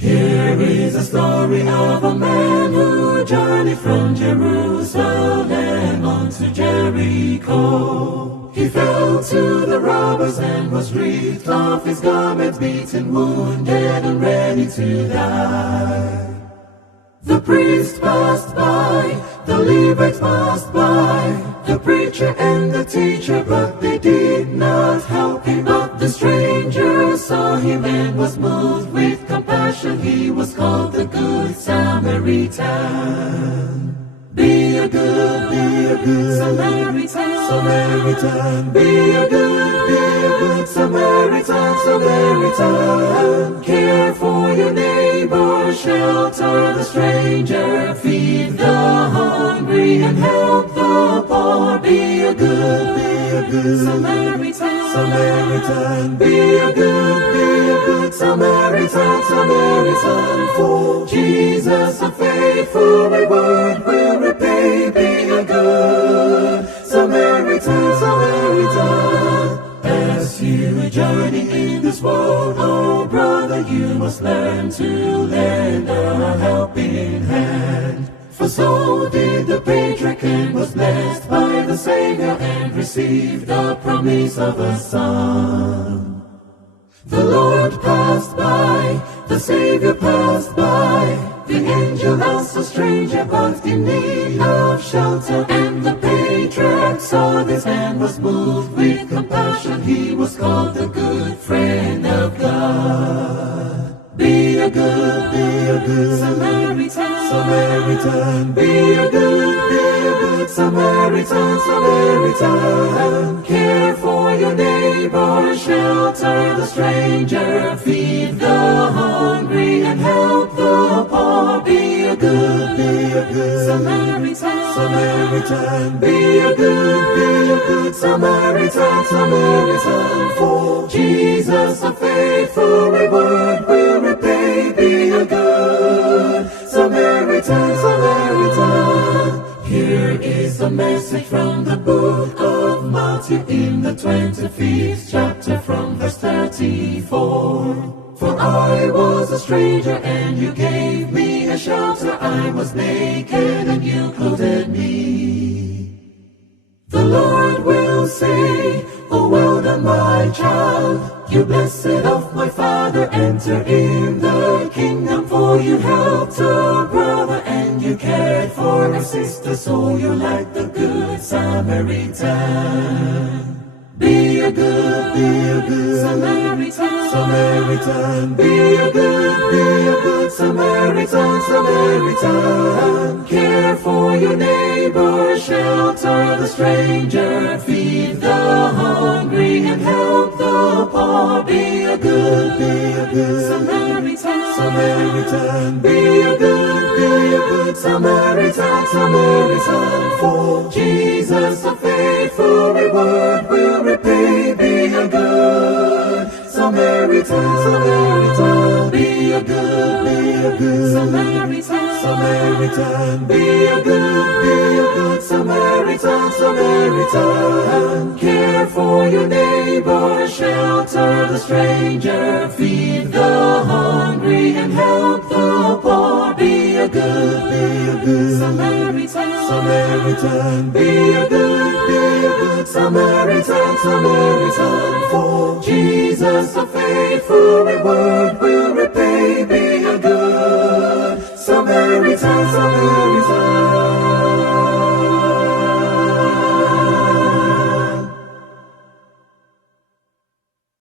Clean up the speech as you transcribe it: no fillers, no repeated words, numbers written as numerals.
Here is a story of a man who journeyed from Jerusalem unto Jericho. He fell to the robbers and was stripped of his garments, beaten, wounded, and ready to die. The priest passed by, the Levites passed by, the preacher and the teacher, but they did not help him. But the stranger saw him and was moved with compassion. He was called the Good Samaritan. Be a good Samaritan, Samaritan. Be a good Samaritan, Samaritan. Care for your neighbor, shelter the stranger, feed the hungry and help the poor. Be a good Samaritan, Samaritan. Be a good Samaritan, Samaritan. For Jesus a faithful reward will repay. Be a good Samaritan, Samaritan. As you journey in this world, oh brother, you must learn to lend a helping hand. For so did the patriarch, and was blessed by the Savior, and received the promise of a son. The Lord passed by, the Savior passed by, the angel asked a stranger but in need of shelter, and the patriarch saw this and was moved with compassion. He was called the good friend of God. Be a good Samaritan, Samaritan. Be a good Samaritan, Samaritan. Care for your neighbor, shelter the stranger, feed the hungry and help the poor. Be a good Samaritan, Samaritan. Be a good Samaritan, Samaritan. For Jesus a faithful reward will repay. Be a good Samaritan, Samaritan. Here is a message from the book of Matthew in the 25th chapter from verse 34. For I was a stranger and you gave me a shelter. I was naked and you clothed me. The Lord will say, oh well done my child, you blessed of my Father, enter in the kingdom. For you helped a brother and you cared for a sister, so you like the good Samaritan. Be a good Samaritan, Samaritan. Be a good Samaritan, Samaritan. Care for your neighbor, shelter the stranger, feed the hungry and help the poor. Be a good Samaritan, Samaritan. Be a good Samaritan, Samaritan. For Jesus a faithful reward will repay. Be a good Samaritan, Samaritan. Be a good Samaritan, Samaritan. Be a good Samaritan, Samaritan. Care for your neighbor, shelter the stranger, feed the hungry and help the poor. Be a good Samaritan, Samaritan. Be a good Samaritan, Samaritan. For Jesus a faithful reward will repay. Be a good Samaritan, Samaritan.